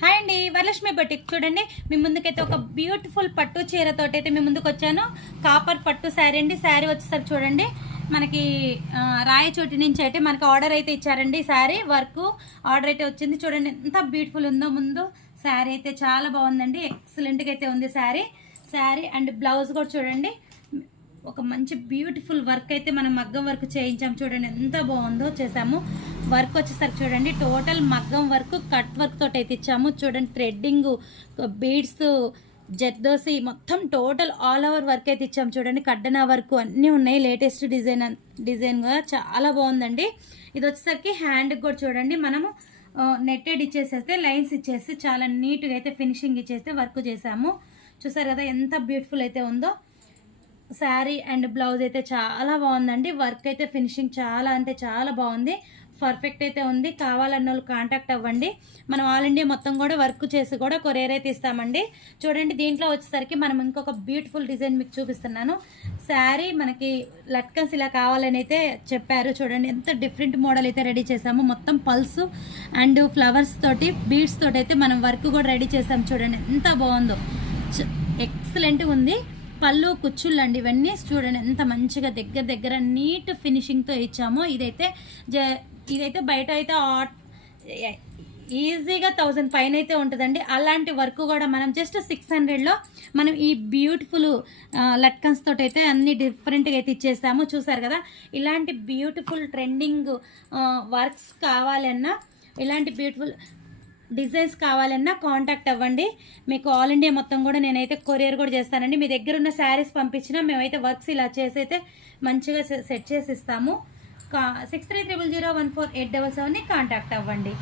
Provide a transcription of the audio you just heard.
Hi అండి, Varalakshmi boutique చూడండి. మీ ముందుకైతే ఒక బ్యూటిఫుల్ పట్టు చీరతోటి అయితే మీ ముందుకు వచ్చాను. కాపర్ పట్టు శారీ అండి. శారీ వచ్చేసరికి చూడండి, మనకి రాయచోటి నుంచి అయితే మనకి ఆర్డర్ అయితే ఇచ్చారండి. శారీ వర్క్ ఆర్డర్ అయితే వచ్చింది. చూడండి ఎంత బ్యూటిఫుల్ ఉందో. ముందు శారీ అయితే చాలా బాగుందండి, ఎక్సలెంట్గా అయితే ఉంది శారీ అండ్ బ్లౌజ్ కూడా చూడండి, ఒక మంచి బ్యూటిఫుల్ వర్క్ అయితే మనం మగ్గం వర్క్ చేయించాం. చూడండి ఎంత బాగుందో చేసాము. వర్క్ వచ్చేసరికి చూడండి, టోటల్ మగ్గం వర్క్ కట్ వర్క్ తోటి అయితే ఇచ్చాము. చూడండి థ్రెడ్డింగ్, బీడ్స్, జర్దోసి మొత్తం టోటల్ ఆల్ ఓవర్ వర్క్ అయితే ఇచ్చాము. చూడండి కడ్డన వర్క్ అన్నీ ఉన్నాయి. లేటెస్ట్ డిజైన్గా చాలా బాగుందండి. ఇది వచ్చేసరికి హ్యాండ్కి కూడా చూడండి, మనము నెట్టెడ్ ఇచ్చేసేస్తే లైన్స్ ఇచ్చేస్తే చాలా నీట్గా అయితే ఫినిషింగ్ ఇచ్చేస్తే వర్క్ చేసాము. చూసారు కదా ఎంత బ్యూటిఫుల్ అయితే ఉందో. శారీ అండ్ బ్లౌజ్ అయితే చాలా బాగుందండి. వర్క్ అయితే ఫినిషింగ్ చాలా అంటే చాలా బాగుంది, పర్ఫెక్ట్ అయితే ఉంది. కావాలన్న వాళ్ళు కాంటాక్ట్ అవ్వండి. మనం ఆల్ ఇండియా మొత్తం కూడా వర్క్ చేసి కూడా కొరియర్ అయితే ఇస్తామండి. చూడండి దీంట్లో వచ్చేసరికి మనం ఇంకొక బ్యూటిఫుల్ డిజైన్ మీకు చూపిస్తున్నాను. శారీ మనకి లట్కన్స్ ఇలా కావాలని అయితే చెప్పారు. చూడండి ఎంత డిఫరెంట్ మోడల్ అయితే రెడీ చేసాము. మొత్తం పల్స్ అండ్ ఫ్లవర్స్ తోటి బీడ్స్ తోటి అయితే మనం వర్క్ కూడా రెడీ చేసాము. చూడండి ఎంత బాగుందో, ఎక్సలెంట్గా ఉంది. పళ్ళు కుచ్చుళ్ళు అండి ఇవన్నీ. చూడండి ఎంత మంచిగా దగ్గర నీట్ ఫినిషింగ్తో ఇచ్చాము. ఇదైతే బయట అయితే ఈజీగా 1000 పైన అయితే ఉంటుందండి. అలాంటి వర్క్ కూడా మనం జస్ట్ 600లో మనం ఈ బ్యూటిఫుల్ లట్కన్స్ తోటి అయితే అన్ని డిఫరెంట్గా అయితే ఇచ్చేసాము. చూసారు కదా, ఇలాంటి బ్యూటిఫుల్ ట్రెండింగ్ వర్క్స్ కావాలన్నా, ఇలాంటి బ్యూటిఫుల్ డిజైన్స్ కావాలన్నా కాంటాక్ట్ అవ్వండి. మీకు ఆల్ ఇండియా మొత్తం కూడా నేనైతే కొరియర్ కూడా చేస్తానండి. మీ దగ్గర ఉన్న శారీస్ పంపించినా మేమైతే వర్క్స్ ఇలా చేసి అయితే మంచిగా సెట్ చేసి ఇస్తాము. 6300014877ని కాంటాక్ట్ అవ్వండి.